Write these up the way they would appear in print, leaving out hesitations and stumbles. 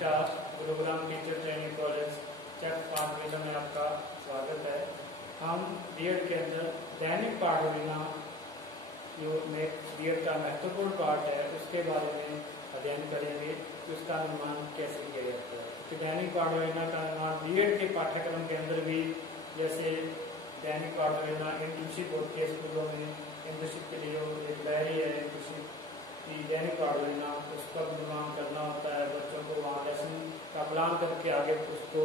नमस्कार। Gurugram teacher training college चक पाठशाला में आपका स्वागत है। हम बीएड के अंदर दैनिक पाठशाला जो बीएड का महत्वपूर्ण पार्ट है उसके बारे में अध्ययन करेंगे कि उसका निर्माण कैसे किया जाता है। तो दैनिक पाठशाला का निर्माण बीएड के पाठ्यक्रम के अंदर भी, जैसे दैनिक पाठशाला इंटर्नशिप होती है स्कूलों में, इंटर्नशिप के लिए एक डायरी है इंटर्नशिप की दैनिक पाठशाला, उसका निर्माण करना होता है। बच्चों को वहाँ लेसन का प्लान करके आगे उसको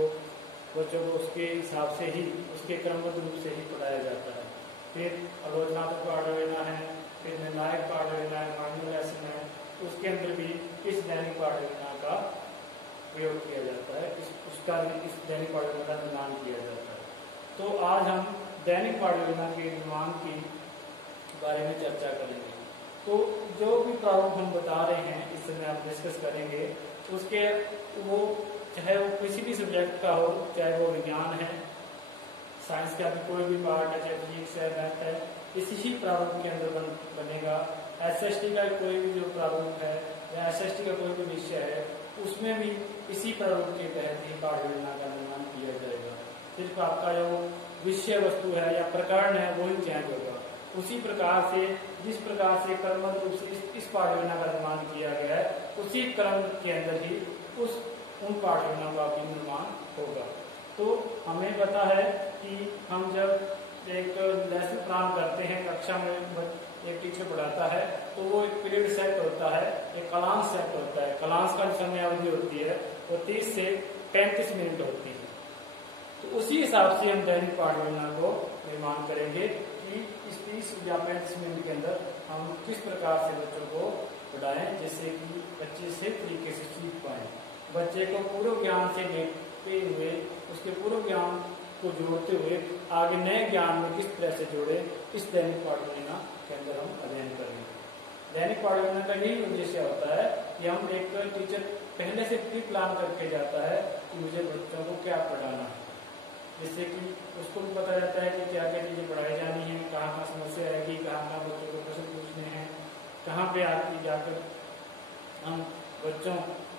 बच्चों को उसके हिसाब से ही, उसके क्रमबद्ध रूप से ही पढ़ाया जाता है। फिर आलोचनात्मक पाठशाला है, फिर निर्णायक पाठशाला है, माइनर लेसन है, उसके अंदर भी इस दैनिक पाठशाला का प्रयोग किया जाता है, इस दैनिक पाठशाला का निर्माण किया जाता है। तो आज हम दैनिक पाठशाला के निर्माण की बारे में चर्चा करेंगे। तो जो भी प्रारूप हम बता रहे हैं इस समय आप डिस्कस करेंगे, उसके वो चाहे वो किसी भी सब्जेक्ट का हो, चाहे वो विज्ञान है, साइंस का भी कोई भी पार्ट है, चाहे फिजिक्स है, मैथ है, इसी प्रारूप के अंदर बनेगा। एसएसटी का कोई भी जो प्रारूप है या एसएसटी का कोई भी विषय है, उसमें भी इसी प्रारूप के तहत ही पाठशाला का निर्माण किया जाएगा। सिर्फ आपका जो विषय वस्तु है या प्रकरण है वो ही चेंज होगा। उसी प्रकार से जिस प्रकार से क्रमबद्ध रूप से इस पाठशाला का निर्माण किया गया है, उसी क्रम के अंदर ही उन पाठशाला का भी निर्माण होगा। तो हमें पता है कि हम जब एक लेसन प्लान करते हैं, कक्षा में एक टीचर पढ़ाता है तो वो एक पीरियड सेट होता है, एक क्लास सेट होता है। क्लास का समय अवधि होती है वो 30 से 35 मिनट होती है। तो उसी हिसाब से हम दैनिक पाठशाला को निर्माण करेंगे कि इस 30 या 35 मिनट के अंदर हम किस प्रकार से बच्चों को पढ़ाएं जिससे कि बच्चे सही तरीके से सीख पाए। बच्चे को पूर्व ज्ञान से लेते हुए उसके पूर्व ज्ञान को जोड़ते हुए आगे नए ज्ञान में किस तरह से जोड़े, इस दैनिक पाठशाला के अंदर हम अध्ययन करेंगे। दैनिक पाठशाला का यही उद्देश्य होता है कि हम एक टीचर पहले से प्री प्लान करके जाता है कि मुझे बच्चों को क्या पढ़ाना है, जिससे कि उसको भी पता रहता है कि क्या क्या चीजें पढ़ाई जानी है, कहाँ समस्या आएगी, कहाँ बच्चों को प्रश्न पूछने हैं, कहाँ पे आके जाकर हम बच्चों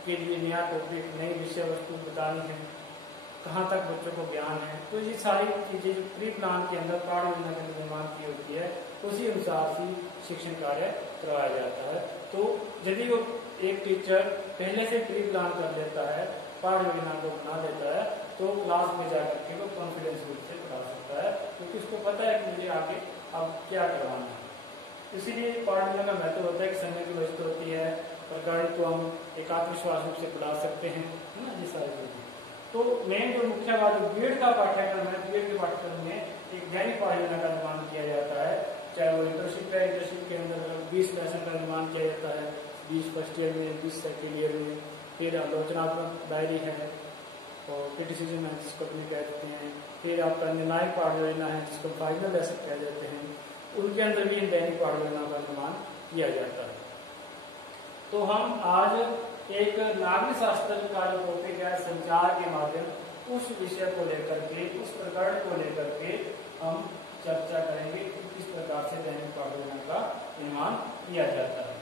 के लिए नया टॉपिक, नई विषय वस्तु बतानी है, कहाँ तक बच्चों को ज्ञान है। तो ये सारी चीजें जो प्री प्लान के अंदर पाठशाला का निर्माण की होती है, उसी अनुसार से शिक्षण कार्य करवाया जाता है। तो यदि वो एक टीचर पहले से प्री प्लान कर लेता है, पाठशाला को बना देता है, तो क्लास में जाकर के वो कॉन्फिडेंस रूप से पढ़ा सकता है, क्योंकि उसको पता है कि मुझे आगे अब क्या करवाना है। इसीलिए पाठशाला का महत्व होता है कि समय की बचत होती है, प्रकरण को हम एक आत्मविश्वास रूप से पढ़ा सकते हैं, है ना, ये सारी चीजें। तो मेन जो मुख्य बात बीएड का पाठ्यक्रम है, बीएड के पाठ्यक्रम में एक दैनिक पाठशाला का निर्माण किया जाता है। चाहे वो इंटर्नशिप है, इंटर्नशिप के अंदर 20 लेसन का निर्माण किया जाता है, 20 फर्स्ट ईयर में, 20 सेकेंड ईयर में। फिर आलोचनात्मक डायरी है और क्रिटिसिज्म है जिसको अपने कह देते हैं। फिर आपका निर्णायक पाठशाला है जिसको फाइनल लेसन कह देते हैं। उनके अंदर भी दैनिक पाठशाला का निर्माण किया जाता है। तो हम आज एक नागरिक शास्त्र का जो टॉपिक है संचार के माध्यम, उस विषय को लेकर के, उस प्रकरण को लेकर के हम चर्चा करेंगे कि किस प्रकार से दैनिक पाठशाला का निर्माण किया जाता है।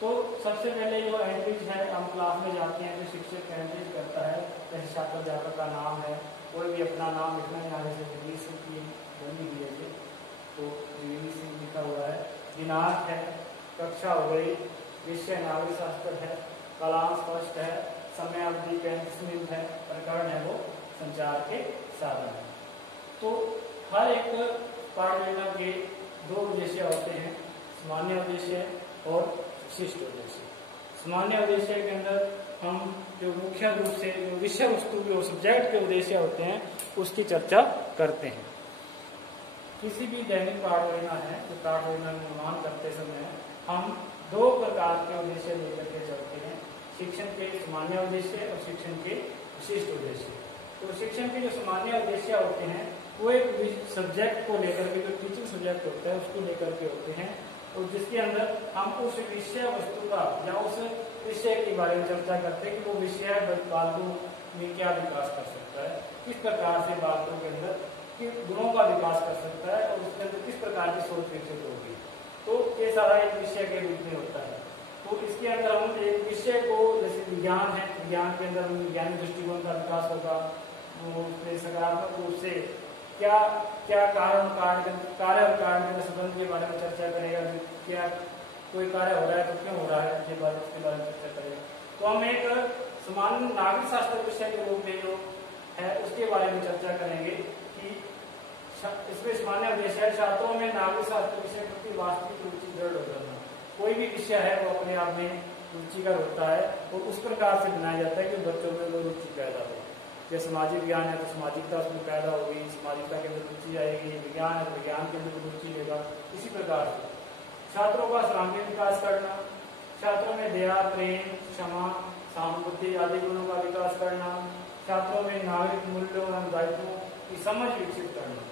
तो सबसे पहले जो एंट्रीज है, हम क्लास में जाते हैं तो शिक्षक एंट्रीज करता है, जैसे छात्र अध्यापक का नाम है, कोई भी अपना नाम लिखना है, यहाँ से जगदीश सिंह की बनी हुई है तो जगदीश सिंह लिखा हुआ है। दिनांक है, कक्षा हो गई, विषय नागरिक शास्त्र है, क्लास फर्स्ट है, समय अवधि 35 मिनट है, प्रकरण है वो संचार के साधन है। तो हर एक पाठशाला के दो उद्देश्य होते हैं, सामान्य उद्देश्य और विशिष्ट उद्देश्य। सामान्य उद्देश्य के अंदर हम जो मुख्य रूप से जो विषय वस्तु जो सब्जेक्ट के उद्देश्य होते हैं उसकी चर्चा करते हैं। किसी भी दैनिक पाठशाला है तो पाठशाला निर्माण करते समय हम दो प्रकार के उद्देश्य लेकर के चलते हैं, शिक्षण के सामान्य उद्देश्य और शिक्षण के विशिष्ट उद्देश्य। तो शिक्षण के जो सामान्य उद्देश्य होते हैं वो एक सब्जेक्ट को लेकर के, जो टीचिंग सब्जेक्ट होता है उसको लेकर के होते हैं, और जिसके अंदर हम उस विषय वस्तु का या उस विषय के बारे में चर्चा करते हैं कि वो विषय बालकों में क्या विकास कर सकता है, किस प्रकार से बालकों के अंदर किन गुणों का विकास कर सकता है और उसके अंदर किस प्रकार की सोच विकसित होगी। तो ये सारा एक विषय के रूप में होता है। तो इसके अंदर हम एक विषय को जैसे विज्ञान है, विज्ञान के अंदर वैज्ञानिक दृष्टिकोण का विकास होगा, वो सकारात्मक रूप से क्या क्या कार्य और कारण के संबंध के बारे में चर्चा करेगा, क्या कोई कार्य हो रहा है तो क्यों हो रहा है, ये बात इसके बारे में चर्चा करेगा। तो हम एक सामान्य नागरिक शास्त्र विषय के रूप में जो है उसके बारे में चर्चा करेंगे कि इसमें सामान्य उद्देश्य है छात्रों में नागरिक शास्त्र विषय के प्रति वास्तविक रुचि दृढ़ करना। कोई भी विषय है वो अपने आप में रुचिकर होता है और उस प्रकार से बनाया जाता है कि बच्चों में वो रुचि पैदा हो। जैसे सामाजिक ज्ञान है तो सामाजिकता उसमें पैदा होगी, सामाजिकता के अंदर रुचि आएगी, विज्ञान है तो विज्ञान के अंदर रुचि लेगा। इसी प्रकार से छात्रों का सर्वांगीण विकास करना, छात्रों में दया, प्रेम, क्षमा, सहानुभूति आदि गुणों का विकास करना, छात्रों में नागरिक मूल्यों एवं दायित्वों की समझ विकसित करना,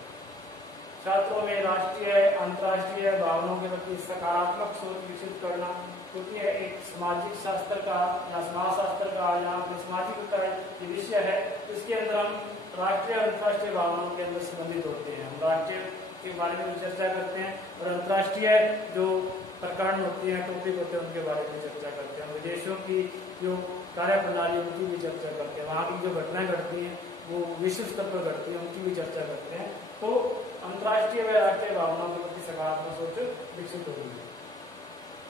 छात्रों में राष्ट्रीय अंतर्राष्ट्रीय भावनाओं के प्रति सकारात्मक सोच विकसित करना, क्योंकि एक सामाजिक शास्त्र का या समाजशास्त्र का या सामाजिक का विषय है, इसके अंदर हम राष्ट्रीय अंतर्राष्ट्रीय भावनाओं के अंदर संबंधित होते हैं। हम राष्ट्रीय के बारे में चर्चा करते हैं और अंतर्राष्ट्रीय जो प्रकरण होते हैं, टॉपिक होते हैं, उनके बारे में चर्चा करते हैं। विदेशों की जो कार्य प्रणाली उनकी भी चर्चा करते हैं, वहाँ की जो घटनाएं घटती हैं वो विश्व स्तर पर घटती है, उनकी भी चर्चा करते हैं। तो अंतर्राष्ट्रीय व राष्ट्रीय भावनाओं के प्रति सकारात्मक सोच विकसित होगी।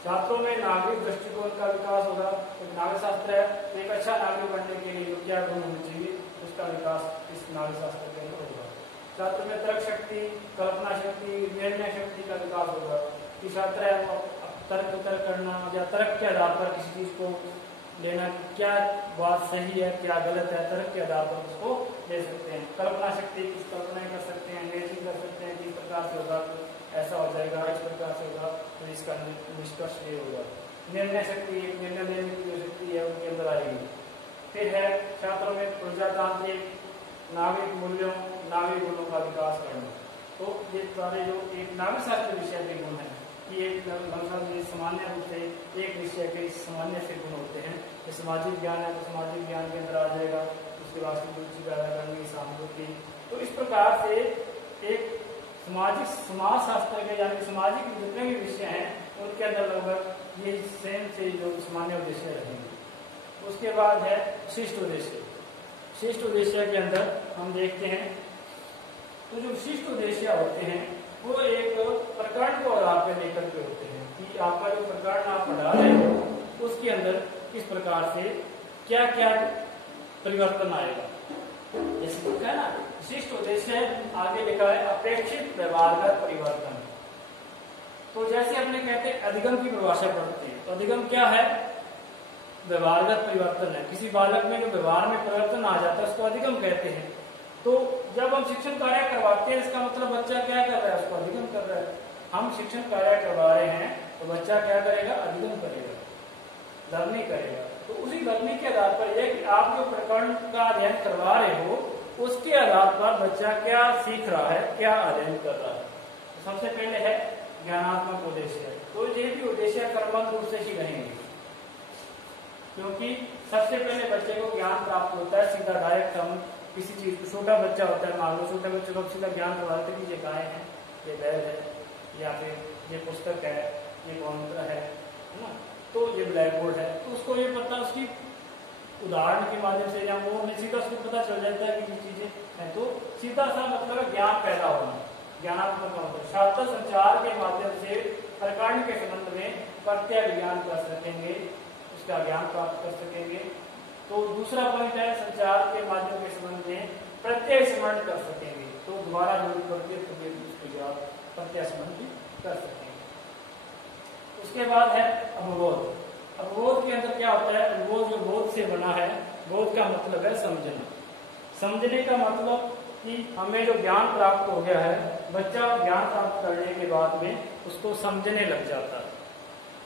छात्रों में नागरिक दृष्टिकोण का विकास होगा। एक नागरिक शास्त्र है तो एक अच्छा नागरिक बनने के लिए क्या गुण होने चाहिए, उसका विकास इस नागरिक शास्त्र के अंदर होगा। छात्र में तर्क शक्ति, कल्पना शक्ति, निर्णय शक्ति का विकास होगा कि छात्र है वो तर्क करना या तर्क के आधार पर किसी चीज को लेना, क्या बात सही है क्या गलत है, तर्क के आधार पर उसको ले सकते हैं। कल्पना शक्ति, कुछ कल्पनाएं कर सकते हैं, इमेजिन कर सकते हैं किस प्रकार से होगा तो ऐसा हो जाएगा, इस प्रकार से होगा तो इसका निष्कर्ष ये होगा। निर्णय शक्ति, एक निर्णय लेने की जो शक्ति है उनके अंदर आएगी। फिर है छात्रों में प्रजातांत्रिक, नागरिक मूल्यों, नागरिक गुणों का विकास करना। तो ये सारे जो एक नागरिक शास्त्र विषय के गुण है कि एक सामान्य रूप से एक विषय के सामान्य से गुण होते हैं। सामाजिक ज्ञान है तो सामाजिक ज्ञान के अंदर आ जाएगा, उसके बाद रुचि पैदा करने की सहानुभूति। तो इस प्रकार से एक सामाजिक समाज शास्त्र के यानी सामाजिक जितने भी विषय हैं उनके अंदर लगभग ये सेम से जो सामान्य उद्देश्य रहेंगे। उसके बाद है विशिष्ट उद्देश्य। विशिष्ट उद्देश्य के अंदर हम देखते हैं तो जो विशिष्ट उद्देश्य होते हैं वो एक प्रकरण को आधार पर लेकर के होते हैं कि आपका जो प्रकरण आप पढ़ा रहे हो उसके अंदर किस प्रकार से क्या क्या परिवर्तन आएगा। जैसे लिखा है ना, विशिष्ट उद्देश्य आगे लिखा है अपेक्षित व्यवहारगत परिवर्तन। तो जैसे अपने कहते हैं अधिगम की परिभाषा पढ़ते हैं तो अधिगम क्या है, व्यवहारगत परिवर्तन है। किसी बालक में जो व्यवहार में परिवर्तन आ जाता है उसको अधिगम कहते हैं। तो जब हम शिक्षण कार्य करवाते हैं इसका मतलब बच्चा क्या कर रहा है, उसको अधिगम कर रहा है। हम शिक्षण कार्य करवा रहे हैं तो बच्चा क्या करेगा, अधिगम करेगा, लर्निंग करेगा। तो उसी लर्निंग के आधार पर यह कि आप जो प्रकरण का अध्ययन करवा रहे हो उसके आधार पर बच्चा क्या सीख रहा है, क्या अध्ययन कर रहा है। तो सबसे पहले है ज्ञानात्मक उद्देश्य। तो ये भी उद्देश्य क्रमबद्ध रूप से ही रहेंगे, क्योंकि सबसे पहले बच्चे को ज्ञान प्राप्त होता है सीधा डायरेक्ट। हम किसी चीज, छोटा बच्चा होता है, मान लो छोटे बच्चे को सीधा ज्ञान करवाते कि ये गाय है, ये बैल है, या फिर ये पुस्तक है, ये कॉन्टर है ना, तो ये ब्लैक बोर्ड है। तो उसको ये पता उसकी उदाहरण के माध्यम से या वो सीधा उसको पता चल जाता है कि ये चीजें हैं। तो सीधा सा मतलब ज्ञान पैदा होना, ज्ञानात्मक मतलब छात्र संचार के माध्यम से प्रकरण के संबंध में प्रत्यक्ष ज्ञान कर सकेंगे, उसका ज्ञान प्राप्त कर सकेंगे। तो दूसरा पॉइंट है संचार के माध्यम के संबंध में प्रत्यक्ष स्मरण कर सकेंगे। तो दोबारा जरूरत पड़ती है तो उसको प्रत्यक्ष स्मरण भी कर सकेंगे। उसके बाद है अवबोध। अवबोध के अंदर क्या होता है, अवबोध जो बोध से बना है, बोध का मतलब है समझना। समझने का मतलब कि हमें जो ज्ञान प्राप्त हो गया है, बच्चा ज्ञान प्राप्त करने के बाद में उसको समझने लग जाता है।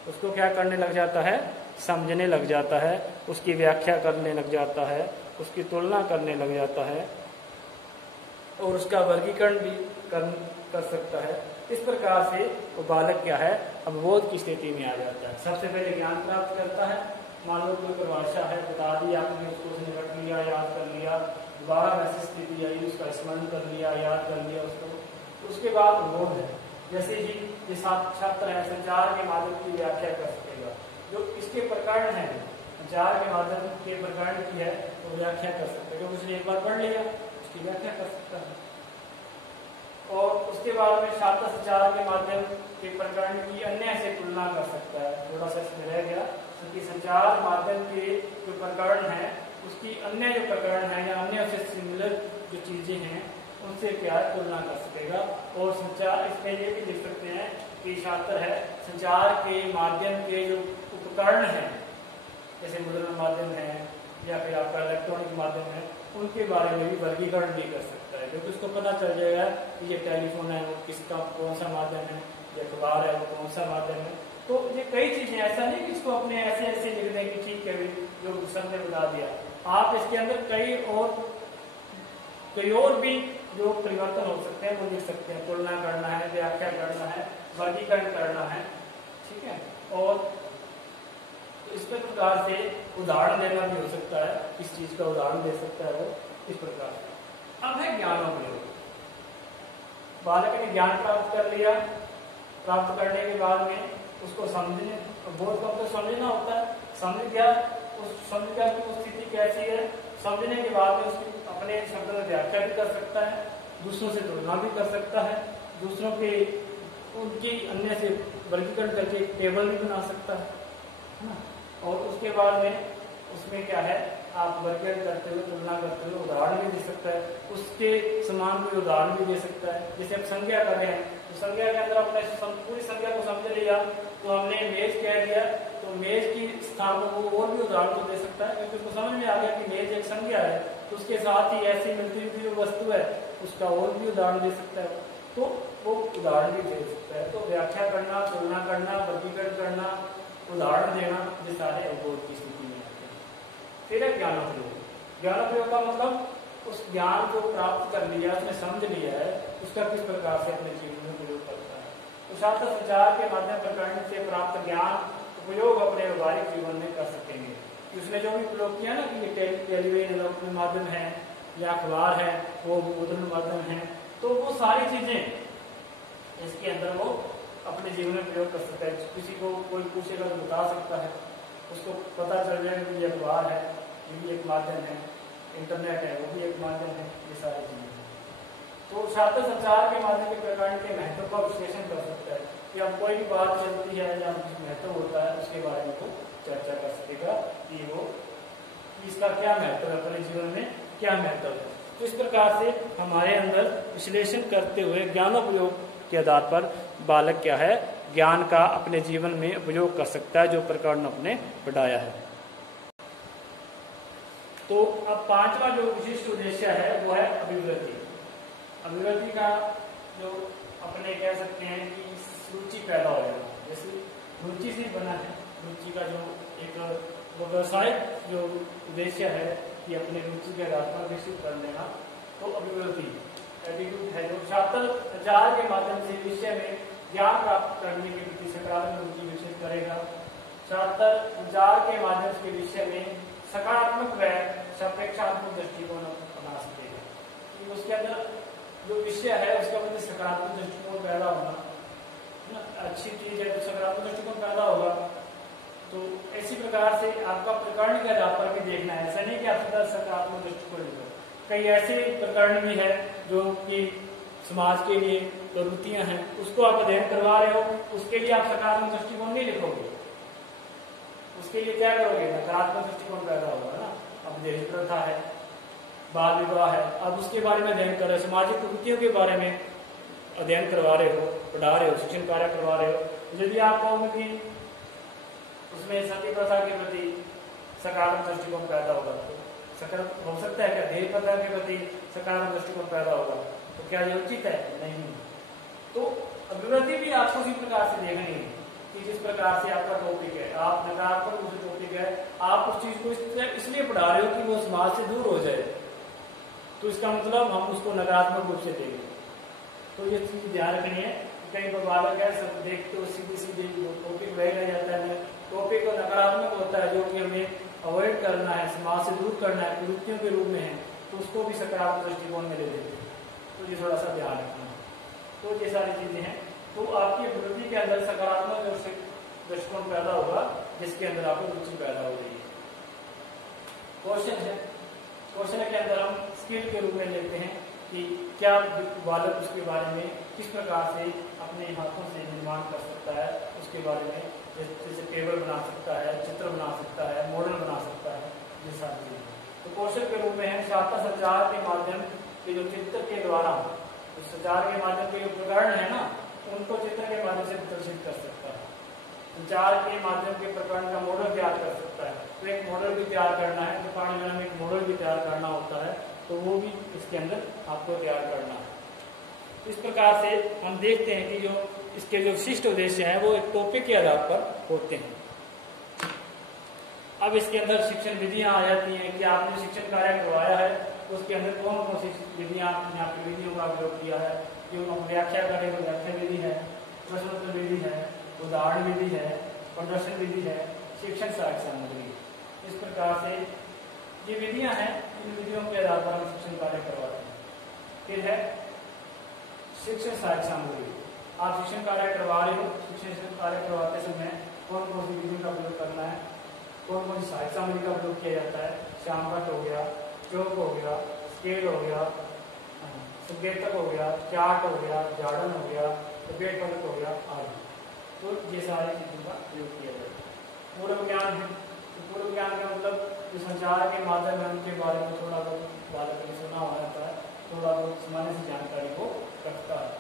उसको क्या करने लग जाता है, समझने लग जाता है, उसकी व्याख्या करने लग जाता है, उसकी तुलना करने लग जाता है और उसका वर्गीकरण भी कर सकता है। इस प्रकार से वो बालक क्या है, अवबोध की स्थिति में आ जाता है। सबसे पहले ज्ञान प्राप्त करता है, मान लो कोई परिभाषा है बता दी आपने, उसको उसने रट लिया, याद कर लिया, दोबारा वैसी स्थिति आई, उसका स्मरण कर लिया, याद कर लिया उसको। उसके बाद अवबोध है, जैसे ही ये छात्र है संचार के माध्यम की व्याख्या कर सकेगा। जो इसके प्रकरण है संचार के माध्यम के प्रकरण की है तो व्याख्या कर सकते हैं, क्योंकि उसने एक बार पढ़ लिया उसकी व्याख्या कर सकता है। और उसके बाद में छात्र संचार के माध्यम के प्रकरण की अन्य से तुलना कर सकता है। थोड़ा सा इसमें रह गया क्योंकि संचार माध्यम के जो प्रकरण है उसकी अन्य जो प्रकरण है या अन्य से सिमिलर जो चीजें हैं उनसे क्या तुलना कर सकेगा। और संचार इसमें ये भी लिख सकते हैं कि छात्र है संचार के माध्यम के जो उपकरण हैं जैसे मुद्रण माध्यम है या फिर आपका इलेक्ट्रॉनिक माध्यम है उनके बारे में भी वर्गीकरण भी कर सकता है, क्योंकि उसको पता चल जाएगा कि ये टेलीफोन है वो किसका कौन सा माध्यम है, ये अखबार है वो कौन सा माध्यम है। तो ये कई चीजें, ऐसा नहीं कि इसको अपने ऐसे ऐसे लिख दें कि ठीक है जो सर ने बता दिया, आप इसके अंदर कई और भी जो परिवर्तन हो सकते हैं वो लिख सकते हैं। तुलना करना है, व्याख्या करना है, वर्गीकरण करना है, ठीक है। और इस प्रकार से उदाहरण देना भी हो सकता है, किस चीज का उदाहरण दे सकता है वो इस प्रकार से। अब है ज्ञानोपयोग। बालक ने ज्ञान प्राप्त कर लिया, प्राप्त करने के बाद में उसको समझने, बोध को तो समझना होता है, समझ गया, उस समझ गया कि वो स्थिति कैसी है, समझने के बाद में उसकी अपने शब्द में व्याख्या भी कर सकता है, दूसरों से तुलना भी कर सकता है, दूसरों के उनकी अन्य से वर्गीकरण करके एक टेबल भी बना सकता है ना। और उसके बाद में उसमें क्या है आप वर्गीकरण करते हुए तुलना करते हुए उदाहरण भी दे सकता है, उसके समान कोई उदाहरण भी दे सकता है। जैसे आप संज्ञा कर रहे हैं तो संज्ञा के अंदर अपने पूरी संज्ञा को समझ लिया तो हमने मेज कह दिया, तो मेज की स्थान को और भी उदाहरण तो दे सकता है, क्योंकि उसको समझ में आ गया कि मेज एक संज्ञा है, तो उसके साथ ही ऐसी मिलती जुलती जो वस्तु है उसका और भी उदाहरण दे सकता है, तो वो उदाहरण भी दे सकता है। तो व्याख्या करना, तुलना करना, वर्गीकरण करना, उदाहरण देना, ये सारे अवबोध की स्थिति में आते हैं। फिर है ज्ञानोपयोग। ज्ञानोपयोग का मतलब उस ज्ञान को प्राप्त कर लिया, उसने समझ लिया है, उसका किस प्रकार से अपने जीवन में प्रयोग करता है। तो छात्र संचार के माध्यम प्रकरण से प्राप्त ज्ञान उपयोग अपने व्यवहारिक जीवन में कर सकेंगे। उसने जो भी प्रयोग किया ना कि ये टेलीविजन माध्यम है या अखबार है, वो मुद्रण माध्यम है, तो वो सारी चीजें इसके अंदर वो अपने जीवन में प्रयोग कर सकता है। किसी को कोई पूछेगा तो बता सकता है, उसको पता चल जाएगा कि ये अखबार है, ये भी एक माध्यम है, इंटरनेट है वो भी एक माध्यम है, ये सारी चीजें। तो छात्र संचार के माध्यम के प्रकरण के महत्व का विश्लेषण कर सकता है कि अब कोई भी बात चलती है या महत्व होता है उसके बारे में वो चर्चा कर सकेगा कि वो इसका क्या महत्व है, अपने जीवन में क्या महत्व है। तो इस प्रकार से हमारे अंदर विश्लेषण करते हुए ज्ञानोपयोग के आधार पर बालक क्या है ज्ञान का अपने जीवन में उपयोग कर सकता है जो प्रकरण अपने पढ़ाया है। तो अब पांचवा जो विशिष्ट उद्देश्य है वो है अभिवृद्धि। अभिवृद्धि का जो अपने कह सकते हैं कि रुचि पैदा हो जाना, जैसे रुचि से बना है, रुचि का जो एक व्यवसायिक जो उद्देश्य है कि अपने रुचि के आधार पर विकसित कर लेना, तो अभिवृद्धि एटीट्यूड है जो छात्र संचार के माध्यम से विषय में ज्ञान प्राप्त करने के प्रति सकारात्मक रुचि विकसित करेगा। छात्र संचार के माध्यम से विषय में सकारात्मक व सापेक्षात्मक दृष्टिकोण बना सकेगा। तो उसके अंदर जो विषय है उसका मतलब सकारात्मक दृष्टिकोण पैदा होना ना, अच्छी चीज है तो सकारात्मक दृष्टिकोण पैदा होगा। तो इसी प्रकार से आपका प्रकरण के आधार पर भी देखना है, ऐसा नहीं कि आप सीधा सकारात्मक दृष्टिकोण लिखो। कई ऐसे प्रकरण भी है जो कि समाज के लिए प्रवृत्तियां हैं, उसको आप अध्ययन करवा रहे हो, उसके लिए आप सकारात्मक दृष्टिकोण नहीं लिखोगे, उसके लिए क्या करोगे, नकारात्मक दृष्टिकोण पैदा होगा ना। अब दहेज प्रथा है, बाल विवाह है, अब उसके बारे में अध्ययन कर रहे हो, सामाजिक प्रवृत्तियों के बारे में अध्ययन करवा रहे हो, पढ़ा रहे हो, शिक्षण कार्य करवा रहे हो। यदि आप कहोगे कि उसमें सती प्रथा के प्रति सकारात्मक दृष्टिकोण पैदा होगा, तो हो सकता है क्या दहेज प्रथा के प्रति सकारात्मक दृष्टिकोण पैदा होगा, तो क्या ये उचित है? नहीं। तो अभिवृद्धि भी आपको इसी प्रकार से देखनी है कि जिस प्रकार से आपका टॉपिक है, आप नकारात्मक रूप से टॉपिक है, आप उस चीज को इसलिए पढ़ा रहे हो कि वो समाज से दूर हो जाए, तो इसका मतलब हम उसको नकारात्मक रूप से देंगे। तो ये चीज ध्यान रखनी है। कई बालक है सब देखते हो सीधी सीधी टॉपिक वही रह जाता है, टॉपिक तो नकारात्मक होता है जो कि हमें अवॉइड करना है, समाज से दूर करना है, प्रवृत्तियों के रूप में है, तो उसको भी सकारात्मक दृष्टिकोण में ले लेते हैं। तो ये थोड़ा सा ध्यान रखना है। तो ये सारी चीजें हैं। तो आपकी प्रवृत्ति के अंदर सकारात्मक दृष्टिकोण पैदा होगा जिसके अंदर आपको रुचि पैदा हो रही है। क्वेश्चन है, क्वेश्चन के अंदर हम स्किल के रूप में लेते हैं कि क्या बालक उसके बारे में किस प्रकार से अपने हाथों से निर्माण कर सकता है, उसके बारे में जैसे टेबल बना सकता है, चित्र बना सकता है, मॉडल बना सकता है, ये सारी चीजें। तो क्वेश्चन के रूप में है सार्थक संचार के माध्यम के जो चित्र के द्वारा, तो संचार के माध्यम के जो प्रकरण है ना, उनको चित्र के माध्यम से प्रदर्शित कर सकता है। संचार के माध्यम के प्रकरण का मॉडल तैयार कर सकता है। तो एक मॉडल भी तैयार करना है, तो पाठ्यक्रम में एक मॉडल भी तैयार करना होता है, तो वो भी इसके अंदर आपको तैयार करना है। इस प्रकार से हम देखते हैं कि जो इसके जो विशिष्ट उद्देश्य हैं वो एक टॉपिक के आधार पर होते हैं। अब इसके अंदर शिक्षण विधियां आ जाती हैं कि आपने शिक्षण कार्य करवाया है, उसके अंदर कौन कौन सी विधियां, यहाँ की विधियों का उपयोग किया है, जो व्याख्या करें तो व्याख्या विधि है, प्रश्नोत्तर विधि है, उदाहरण विधि है, प्रदर्शन विधि है, शिक्षण सहायक सामग्री। इस प्रकार से ये विधियां हैं, इन विधियों के आधार पर हम शिक्षण कार्य करवाते हैं। फिर है शिक्षण सहायक सामग्री। आप शिक्षण कार्य करवा रहे हो, शिक्षण कार्य करवाते समय कौन कौन सी विधियों का उपयोग करना है, कौन कौन सी सहायक सामग्री का उपयोग किया जाता है। श्यामपट्ट हो गया, चौक हो गया, स्केल हो गया, संकेतक हो गया, चार्ट हो गया, जाड़न हो गया, पेट फलक हो गया आदि। तो ये सारी चीजों का उपयोग किया जाता है। पूर्व ज्ञान है, तो पूर्व ज्ञान का मतलब जो संचार के माध्यम में उनके बारे में थोड़ा बहुत बालक ने सुना हुआ रहता है, थोड़ा बहुत सामान्य सी जानकारी को रखता है।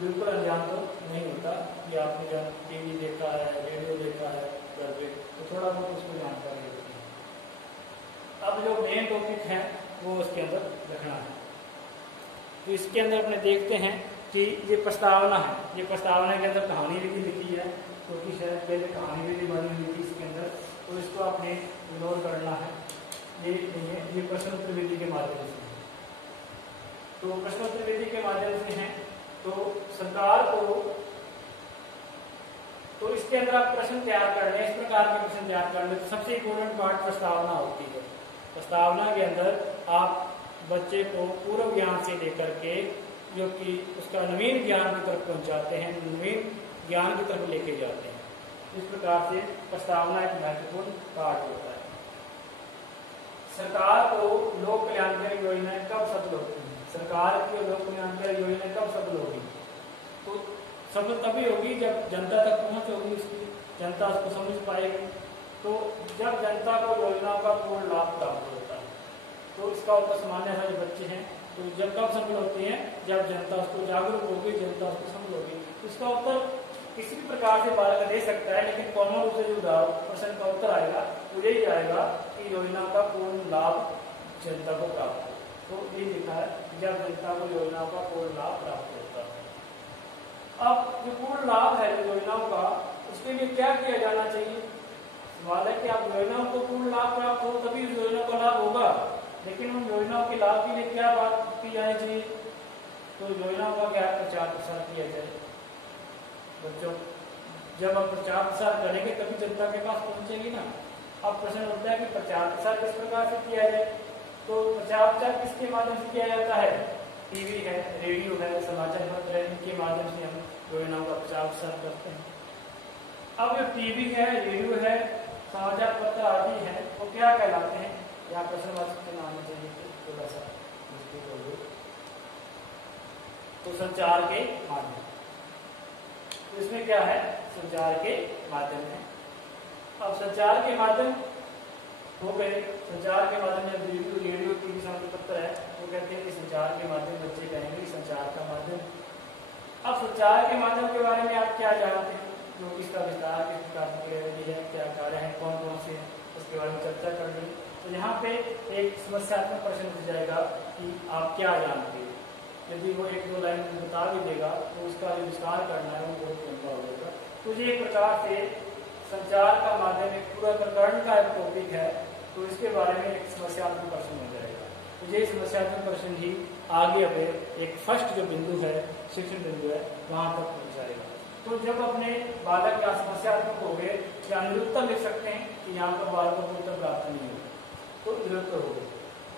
बिल्कुल अनजान तो नहीं होता कि आपने जब टीवी देखा है, रेडियो देखा है घर पे, तो थोड़ा बहुत उसको जानकारी होती है। अब जो मेन टॉपिक है वो उसके अंदर रखना है। तो इसके अंदर अपने देखते हैं कि ये प्रस्तावना है, ये प्रस्तावना के अंदर कहानी विधि लिखी है, क्योंकि तो शायद पहले कहानी विधि बनी हुई थी इसके अंदर, तो इसको आपने इग्नोर करना है। ये प्रश्नोत्तर विधि के माध्यम से है। तो प्रश्नोत्तर विधि के माध्यम से है, तो सरकार को, तो इसके अंदर आप प्रश्न तैयार कर रहे हैं, इस प्रकार के प्रश्न तैयार कर रहे, तो सबसे इम्पोर्टेंट पार्ट प्रस्तावना होती है। प्रस्तावना के अंदर आप बच्चे को पूर्व ज्ञान से लेकर के जो कि उसका नवीन ज्ञान की तरफ पहुंचाते हैं, नवीन ज्ञान की तरफ लेके जाते हैं। इस प्रकार से प्रस्तावना एक महत्वपूर्ण पार्ट होता है। सरकार को लोक कल्याणकारी योजनाएं कब सफल होती हैं? सरकार की लोक कल्याणकारी योजनाएं कब सफल होगी? तो सफल तभी होगी जब जनता तक पहुंच होगी, उसकी जनता उसको समझ पाएगी। तो जब जनता को योजनाओं का पूर्ण लाभ प्राप्त होता है, तो इसका उत्तर सामान्य है जो बच्चे हैं, तो जब कब सफल होती हैं? जब जनता उसको जागरूक होगी, जनता उसको सफल होगी। इसका उत्तर किसी भी प्रकार से बालक दे सकता है, लेकिन कॉमन रूप से जो प्रश्न का उत्तर आएगा वो यही आएगा कि योजना का पूर्ण लाभ जनता को प्राप्त हो। तो ये लिखा है जब जनता को योजनाओं का पूर्ण लाभ प्राप्त होता है। अब जो पूर्ण लाभ है योजनाओं का, उसके लिए क्या किया जाना चाहिए? सवाल है कि आप योजनाओं को पूर्ण लाभ प्राप्त हो तभी उस योजना का लाभ होगा, लेकिन उन योजनाओं के लाभ के लिए क्या बात की जानी चाहिए? तो योजनाओं का क्या प्रचार प्रसार किया जाए। बच्चों, जब आप प्रचार प्रसार करेंगे तभी जनता के पास पहुंचेगी ना। अब प्रश्न उठता है कि प्रचार प्रसार किस प्रकार से किया जाए? तो प्रचार प्रसार किसके माध्यम से किया जाता है? टीवी है, रेडियो है, समाचार पत्र है, इनके माध्यम से हम योजनाओं का प्रचार प्रसार करते हैं। अब जो टीवी है, रेडियो है, समाचार पत्र आदि है, वो क्या कहलाते हैं? यहाँ प्रश्नवाचक के नाम चाहिए थोड़ा सा मुश्किल हो गई। तो संचार के माध्यम, तो इसमें क्या है? संचार के माध्यम है। अब संचार के माध्यम हो गए, संचार के माध्यम में रेडियो टीवी समाचार पत्र है, वो कहते हैं कि संचार के माध्यम, बच्चे कहेंगे कि संचार का माध्यम। अब संचार के माध्यम के बारे में आप क्या जानते हैं? जो इसका विस्तार किस प्रकार से है, क्या कार्य है, कौन कौन से हैं, उसके बारे में चर्चा कर रही। तो यहाँ पे एक समस्यात्मक प्रश्न पूछ जाएगा कि आप क्या जानते हैं। यदि वो एक दो लाइन बता भी देगा तो उसका जो विस्तार करना है वो बहुत लंबा हो जाएगा। तो ये एक प्रकार से संचार का माध्यम एक पूरा प्रकरण का एक टॉपिक है, तो इसके बारे में एक समस्यात्मक प्रश्न हो जाएगा। तो ये समस्यात्मक प्रश्न ही आगे अब एक फर्स्ट जो बिंदु है, शिक्षण बिंदु है, वहां तक पहुंच जाएगा। तो जब अपने बालक का समस्यात्मक हो गए या निरुत्तर लिख सकते हैं कि यहाँ पर बालकों को उत्तर प्राप्त नहीं होगा, तो निरुत्तर हो गए।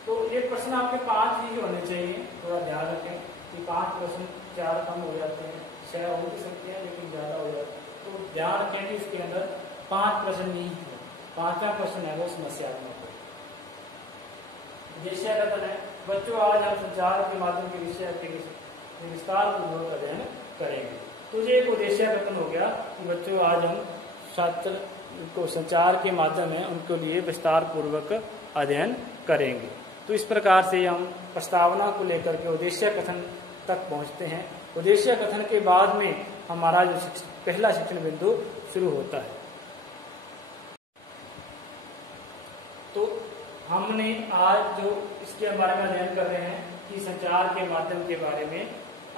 तो ये प्रश्न आपके 5 ही होने चाहिए, थोड़ा ध्यान रखें कि 5 प्रश्न 4 कम हो जाते हैं, 6 हो भी सकते हैं लेकिन ज्यादा हो जाते हैं। तो ध्यान रखें कि इसके अंदर 5 प्रश्न नहीं है, 5वां प्रश्न है वो समस्यात्मक है। उद्देश्य कथन है। बच्चों आज हम संचार के माध्यम के विषय के विस्तार पूर्वक अध्ययन करेंगे। तो ये एक उद्देश्य कथन हो गया कि बच्चों आज हम छात्र को संचार के माध्यम है उनके लिए विस्तार पूर्वक अध्ययन करेंगे। तो इस प्रकार से हम प्रस्तावना को लेकर के उद्देश्य कथन तक पहुंचते हैं। उद्देश्य कथन के बाद में हमारा जो पहला शिक्षण बिंदु शुरू होता है। तो हमने आज जो इसके बारे में अध्ययन कर रहे हैं कि संचार के माध्यम के बारे में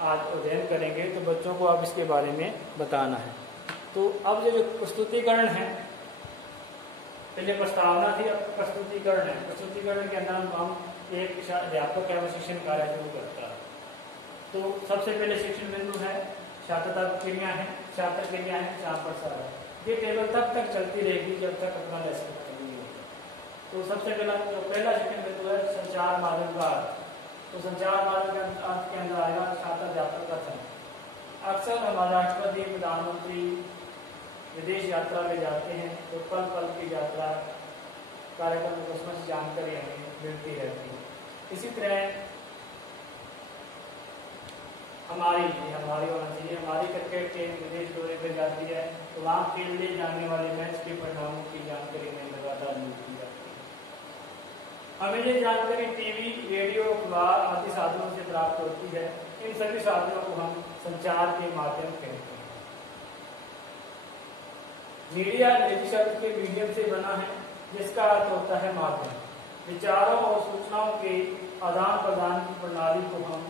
आज अध्ययन करेंगे, तो बच्चों को अब इसके बारे में बताना है। तो अब जो प्रस्तुतिकरण है, पहले प्रस्तावना थी, अब प्रस्तुतिकरण है। प्रस्तुतिकरण के अंदर हम एक अध्यापक एवं शिक्षण कार्य शुरू करता है। तो सबसे पहले शिक्षण बिंदु है छात्रता क्रिया है, छात्र क्रिया है, छात्र प्रसार है। ये केवल तब तक चलती रहेगी जब तक अपना लेसन खत्म नहीं होता। तो सबसे पहला शिक्षण बिंदु है संचार माध्यम का अर्थ। तो संचार माध्यम के अर्थ के अंदर आएगा छात्र अध्यापक कथन। अक्सर हमारे राष्ट्रपति प्रधानमंत्री विदेश यात्रा में जाते हैं तो पल पल की यात्रा कार्यक्रम में कुछ जानकारी हमें मिलती रहती है। इसी तरह हमारी होना चाहिए। हमारी क्रिकेट टीम विदेश दौरे पर जाती है तो वहाँ खेलने जाने वाले मैच के परिणामों की जानकारी हमें लगातार मिलती जाती है। हमें ये जानकारी टीवी, रेडियो, अखबार आदि साधनों से प्राप्त होती है। इन सभी साधनों को हम संचार के माध्यम कहते हैं। मीडिया अंग्रेजी शब्द के मीडियम से बना है जिसका अर्थ होता है माध्यम। विचारों और सूचनाओं के आदान प्रदान की प्रणाली को हम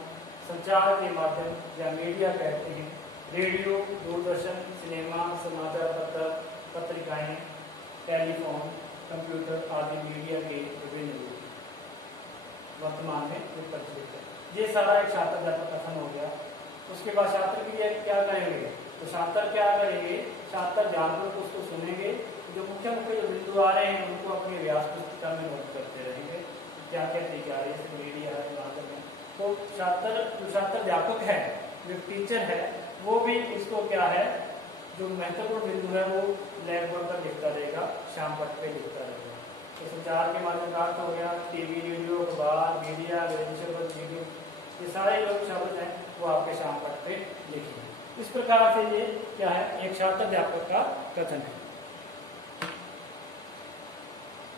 संचार के माध्यम या मीडिया कहते हैं। रेडियो, दूरदर्शन, सिनेमा, समाचार पत्र, पत्रिकाएं, टेलीफोन, कंप्यूटर आदि मीडिया के विभिन्न रूप वर्तमान में प्रचलित है। ये सारा एक छात्र अध्यापक कथन हो गया। उसके बाद छात्र के लिए क्या करेंगे? तो छात्र क्या करेंगे? छात्र जानकर उसको सुनेंगे। जो मुख्य जो बिंदु आ रहे हैं उनको अपनी व्यास पुस्तिका में नोट करते रहेंगे, क्या क्या ठीक आ रही है, मीडिया है, नाटक है। तो छात्र अध्यापक है, जो टीचर है, वो भी इसको क्या है, जो महत्वपूर्ण बिंदु है वो ब्लैक बोर्ड पर लिखता रहेगा, श्याम पट्ट पे लिखता रहेगा। तो संचार के माध्यम का अर्थ हो गया टीवी, रेडियो, अखबार, मीडिया, वीडियो, ये सारे लोग शब्द हैं वो आपके श्याम पट्ट पे लिखिए। इस प्रकार से ये क्या है, एक छात्र अध्यापक का कथन है।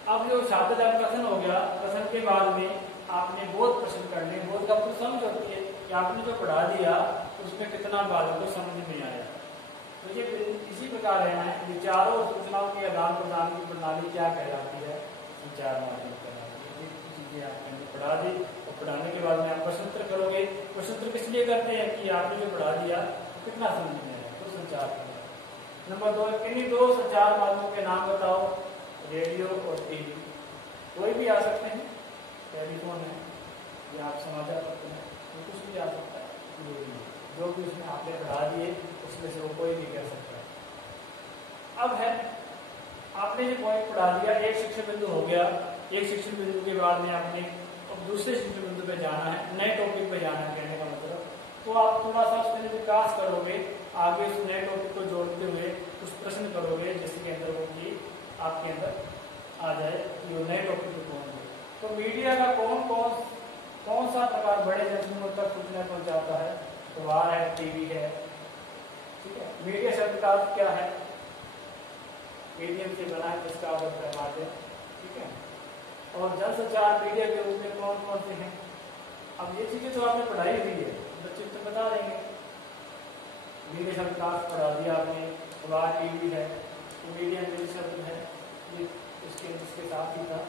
अब जो छात्र अध्यापक कथन हो गया, कथन के बाद में आपने बोध प्रश्न करने। बोध का आपको समझ होती है कि आपने जो पढ़ा दिया उसमें कितना बालक को समझ में आया। तो ये इसी प्रकार रहना है। विचारों और सूचनाओं के आदान प्रदान की प्रणाली क्या कहलाती है? संचार माध्यम कहलाती है। चीजें आपने पढ़ा दी और पढ़ाने के बाद में आप प्रश्नोत्तर करोगे। प्रश्नोत्तर किस लिए करते हैं कि आपने जो पढ़ा दिया कितना समझ में आया, तो संचार करना। नंबर 2, किन्हीं 2 संचार माध्यमों के नाम बताओ। रेडियो और टीवी, कोई भी आ सकते हैं, टेलीफोन है या आप समाचार पत्र है, तो कुछ भी आ सकता है। जो भी उसमें आपने पढ़ा दिए उसमें से वो कोई भी कह सकता है। अब है आपने जो पॉइंट पढ़ा दिया, एक शिक्षण बिंदु हो गया। एक शिक्षण बिंदु के बाद में आपने अब दूसरे शिक्षण बिंदु पे जाना है, नए टॉपिक पे जाना है। कहने का मतलब तो आप थोड़ा सा उसमें विकास करोगे, आगे उस नए टॉपिक को जोड़ते हुए कुछ प्रश्न करोगे जिसके अंदर वो की आपके अंदर आ जाए जो नए टॉपिक पे पहुंचे। तो मीडिया का कौन सा प्रकार बड़े जनसमूह तक सूचना पहुंचाता है? अखबार है, टीवी है, ठीक है। मीडिया शब्द का अर्थ क्या है? मीडियम से बना है जिसका अर्थ है माध्यम, ठीक है। और जनसंचार मीडिया के रूप में कौन कौन से हैं? अब ये चीजें तो आपने पढ़ाई हुई है, बच्चे तो बता देंगे। मीडिया शब्द का अर्थ पढ़ा दिया आपने। अखबार, टीवी है, मीडिया इंग्लिश शब्द है, ये इसके साथ ही था।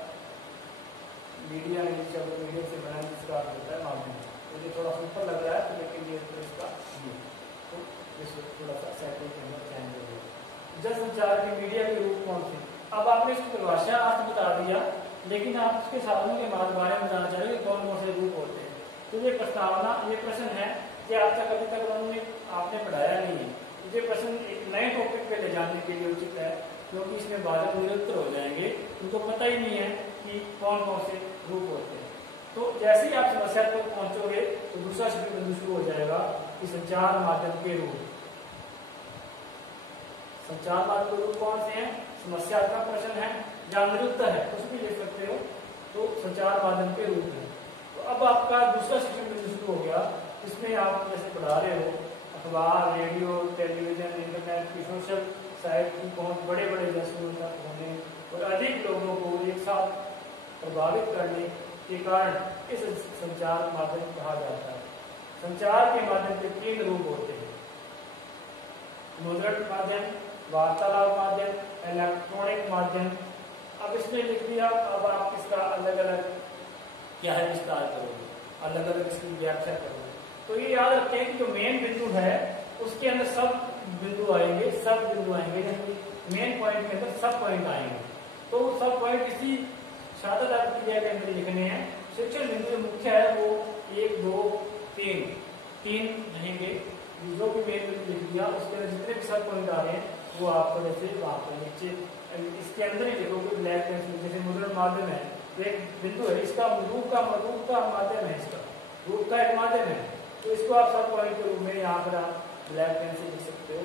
मीडिया इंग्लिश शब्द मीडिया से बना जिसका अर्थ होता है माध्यम। मुझे थोड़ा सिंपल लग रहा है तो लेकिन ये तो इसका तो इसको थोड़ा सा साइकिल के अंदर चेंज हो गया। जनसंचार के मीडिया के रूप कौन से? अब आपने इसकी परिभाषा अर्थ बता दिया, लेकिन आप उसके साधनों के बारे में जानना चाहेंगे कौन कौन से रूप होते हैं। तो ये प्रस्तावना, ये प्रश्न है कि आज तक अभी तक उन्होंने आपने पढ़ाया नहीं है। ये प्रश्न एक नए टॉपिक पे ले जाने के लिए उचित है, क्योंकि इसमें बालक निरंतर हो जाएंगे, उनको पता ही नहीं है कि कौन कौन से रूप होते हैं। तो जैसे ही आप समस्या तक पहुंचोगे तो दूसरा शिक्षण बिंदु शुरू हो जाएगा कि संचार माध्यम के रूप। संचार माध्यम के रूप कौन से हैं? समस्यात्मक प्रश्न है, या निरुक्त है, कुछ भी लिख सकते हो। तो संचार संचार माध्यम के रूप हैं। तो अब आपका दूसरा शिक्षण बिंदु शुरू हो गया। इसमें आप जैसे पढ़ा रहे हो अखबार, रेडियो, टेलीविजन, इंटरनेट की सोशल साइट की पहुंच बड़े बड़े जश्नों तक होने और अधिक लोगों को एक साथ प्रभावित करने के कारण इस संचार माध्यम कहा जाता है। संचार के माध्यम के 3 रूप होते हैं, मुद्रण माध्यम, वार्तालाप माध्यम, इलेक्ट्रॉनिक माध्यम। अब इसमें लिख दिया, अब आप इसका अलग अलग क्या है विस्तार करोगे, अलग अलग इसकी व्याख्या करोगे। तो ये याद रखें कि जो मेन बिंदु है उसके अंदर सब बिंदु आएंगे, सब बिंदु आएंगे, मेन पॉइंट के अंदर सब पॉइंट आएंगे। तो सब पॉइंट इसी शाखादार क्रिया के अंदर लिखने हैं। शिक्षण बिंदु जो मुख्य है वो 1, 2, 3 रहेंगे। जो भी मेन बिंदु लिख दिया उसके अंदर जितने भी सब पॉइंट आ रहे हैं वो आपको जैसे वहां पर नीचे इसके अंदर ही लिखोगे ब्लैक पेंसिल। जैसे मुद्रण माध्यम है, एक बिंदु है, इसका रूप का माध्यम है, इसका रूप का एक माध्यम है। तो इसको आप सब पॉइंट के रूप में यहाँ पर आप ब्लैक पेंसिल लिख सकते हो,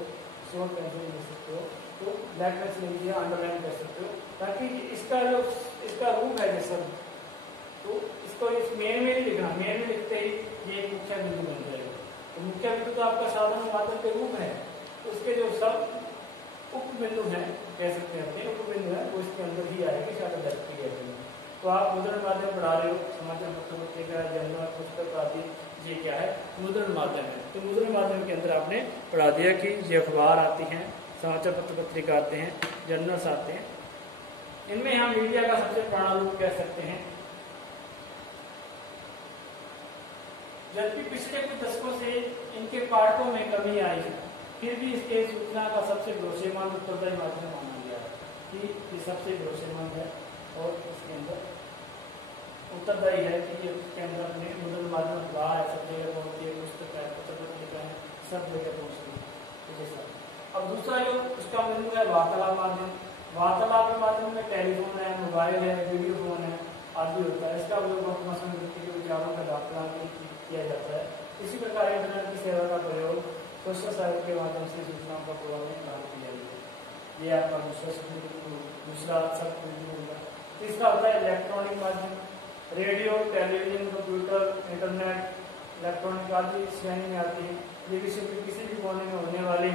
शॉर्ट पेंसिल लिख सकते हो। तो ब्लैक पेंसिल लिख दिया, अंडरलाइन कर सकते हो, ताकि इसका जो इसका रूप है जैसा, तो इसको इस मेन में नहीं लिखना, मेन में लिखते ही ये एक मुख्य बिंदु बन जाएगा। तो मुख्य बिंदु तो आपका साधन माध्यम के रूप है, उसके जो सब उप बिंदु है कह सकते हैं, अपने उप बिंदु है वो इसके अंदर ही आएगी शाखादार क्रिया के अंदर। तो आप मुद्रण माध्यम पढ़ा रहे हो, समाचार पत्र पत्रिका, जर्नल, पुस्तक आदि, ये क्या है मुद्रण माध्यम है। तो मुद्रण माध्यम के अंदर आपने पढ़ा दिया कि ये अखबार आती हैं, समाचार पत्र पत्रिका आते हैं, जर्नल्स आते हैं। इनमें हम मीडिया का सबसे पुराना रूप कह सकते हैं। जबकि पिछले कुछ दशकों से इनके पाठकों में कमी आई है, फिर भी इसके सूचना का सबसे भरोसेमंद उत्तरदायी माध्यम माना गया है कि ये सबसे भरोसेमंद है और इसके अंदर उत्तरदायी है कि ये इसके अंदर अपने मुद्रण माध्यम अखबार है, सब जगह पहुंचती है, पुस्तक है, पत्र पत्रिका है, सब जगह पहुंचती है। अब दूसरा जो उसका बिंदु है वार्तालाप माध्यम। वार्तालाप के माध्यम में टेलीफोन है, मोबाइल है, वीडियो फोन है आदि होता है। इसका उपयोग वर्तमान व्यक्ति के विचारों का दाखिला किया जाता है। इसी प्रकार इंटरनेट की सेवा का प्रयोग सोशल साइट के माध्यम से सूचनाओं का प्रभावित काम किया जाता है। ये आपका दूसरा सब बिंदु होगा। तीसरा होता है इलेक्ट्रॉनिक माध्यम। Radio, television, computer, internet, electronic आदि श्रेणी में आती है। ये विश्व के किसी भी कोने में होने वाली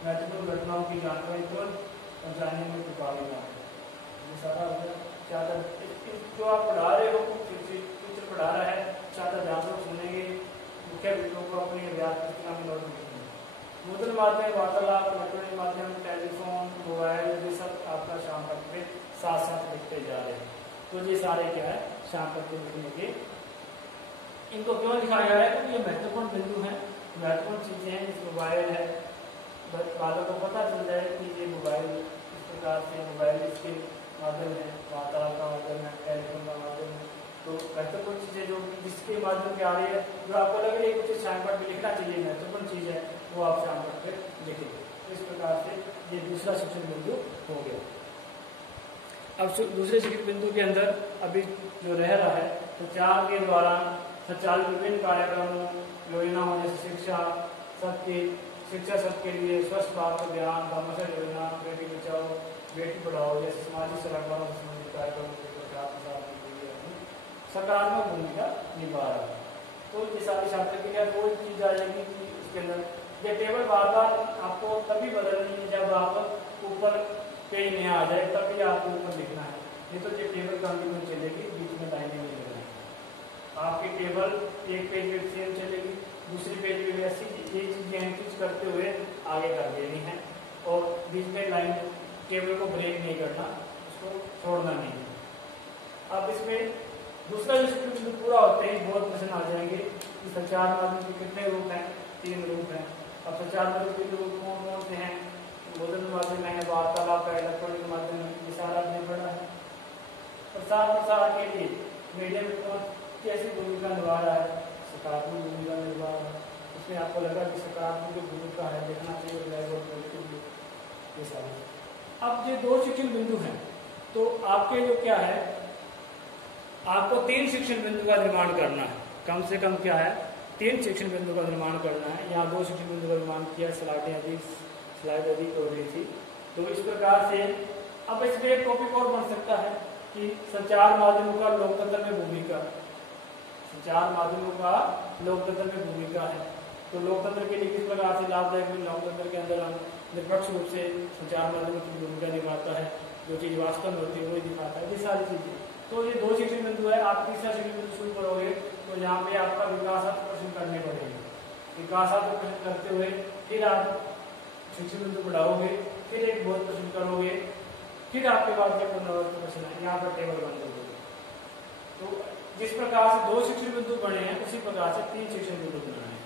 महत्वपूर्ण घटनाओं की जानकारी तुरंत पहुंचाने में प्रभावी है। ये सारा ज़्यादा जो आप पढ़ा रहे हो, टीचर पढ़ा रहा है, छात्र ध्यान से सुनेंगे, मुख्य बिंदुओं को अपनी अभ्यास पुस्तिका में नोट लिखेंगे। मुद्रण माध्यम, वार्तालाप, इलेक्ट्रॉनिक माध्यम, टेलीफोन, मोबाइल, ये सब आपका शाम तक में साथ साथ लिखते जा रहे हैं। तो ये सारे क्या है शाम तक के लिखने के। इनको क्यों लिखा जा रहा है? क्योंकि ये महत्वपूर्ण बिंदु हैं, महत्वपूर्ण चीजें हैं। इस मोबाइल है, वालों को पता चल जाए कि ये मोबाइल इस प्रकार से मोबाइल इसके माध्यम है, वार्तालाप का माध्यम है, टेलीफोन का माध्यम है। तो महत्वपूर्ण चीजें जो जिसके माध्यम से आ रही है, जो आपको लग रही है कुछ शाम पर भी लिखना चाहिए, महत्वपूर्ण चीज है, वो आप शाम पर लिखेंगे। इस प्रकार से ये दूसरा शिक्षण बिंदु हो गया। अब दूसरे शिक्षण बिंदु के अंदर अभी जो रह रहा है, संचार के द्वारा संचालित विभिन्न कार्यक्रमों, योजनाओं जैसे शिक्षा सबके लिए, स्वच्छ भारत अभियान, कमर्शियल योजना, बेटी बचाओ बेटी पढ़ाओ जैसे सामाजिक सरोकारों से संबंधित कार्यक्रमों के प्रचार प्रसार के लिए सकारात्मक भूमिका निभा रहा है। तो ये सारी छात्र क्रिया कोई चीज आ जाएगी कि इसके अंदर ये टेबल बार बार आपको तभी बदलनी है जब आप ऊपर पेज में आ जाए, तभी आपको ऊपर लिखना है। ये तो ये टेबल कंटिन्यू चलेगी, बीच में लाइनें नहीं लगना है। आपकी टेबल एक पेज पे सेम चलेगी, दूसरी पेज पे ऐसी ये चीजें एंट्रीज करते हुए आगे कर देनी है और बीच में लाइन टेबल को ब्रेक नहीं करना, उसको छोड़ना नहीं है। अब इसमें दूसरा जो बिंदु पूरा होते हैं बहुत प्रश्न आ जाएंगे कि संचार माध्यम के कितने रूप हैं? 3 रूप हैं। अब संचार माध्यम के रूप कौन कौन से हैं? मुद्रण माध्यम है, वार्तालाप है, इलेक्ट्रॉनिक माध्यम है, ये सारा आपने पढ़ा है। प्रसार प्रसार के लिए मीडिया में कैसी भूमिका निभा रहा है? सकारात्मक भूमिका निभा रहा है। इसमें आपको लगा कि सकारात्मक जो भूमिका है देखना चाहिए ब्लैक बोर्ड पर, ये सारे। अब ये 2 शिक्षण बिंदु हैं, तो आपके जो क्या है, आपको 3 शिक्षण बिंदु का निर्माण करना है। कम से कम क्या है 3 शिक्षण बिंदु का निर्माण करना है। यहाँ 2 शिक्षण बिंदु का निर्माण किया, स्लाइड अधिक हो रही थी। तो इस प्रकार से अब इसमें एक टॉपिक और बन सकता है कि संचार माध्यमों का लोकतंत्र में भूमिका, संचार माध्यमों का लोकतंत्र में भूमिका है। तो लोकतंत्र के लिए किस प्रकार से लाभदायक है, लोकतंत्र के अंदर हम निष्पक्ष रूप से संचार माध्यमों की भूमिका निभाता है, जो चीज वास्तव में होती है वही दिखाता है, ये सारी चीजें। तो ये 2 शिक्षण बिंदु है। आप तीसरा शिक्षण बिंदु शुरू करोगे तो यहाँ पे आपका विकासात्मक प्रश्न करने पड़ेंगे। विकासात्मक प्रश्न करते हुए फिर आप शिक्षण बिंदु बढ़ाओगे, फिर एक बोध प्रश्न करोगे, फिर आपके पास जब पुनरावृत्त प्रश्न है, यहाँ पर टेबल बंद हो गए। तो जिस प्रकार से 2 शिक्षण बिंदु बने हैं उसी प्रकार से 3 शिक्षण बिंदु बनाने हैं।